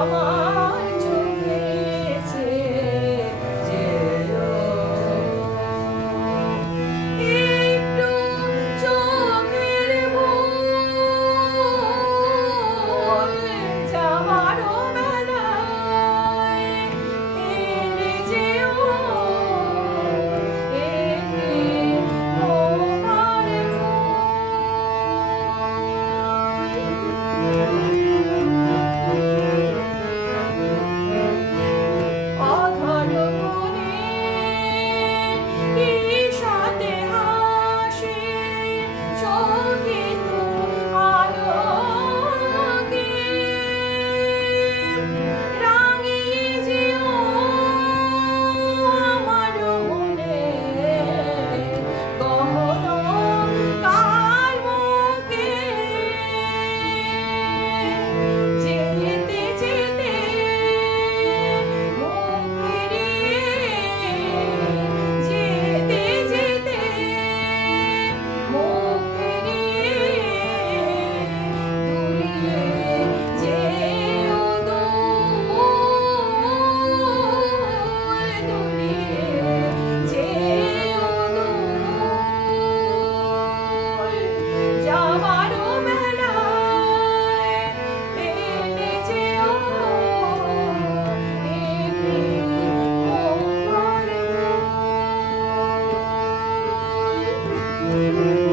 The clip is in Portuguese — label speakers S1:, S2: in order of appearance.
S1: 아, Música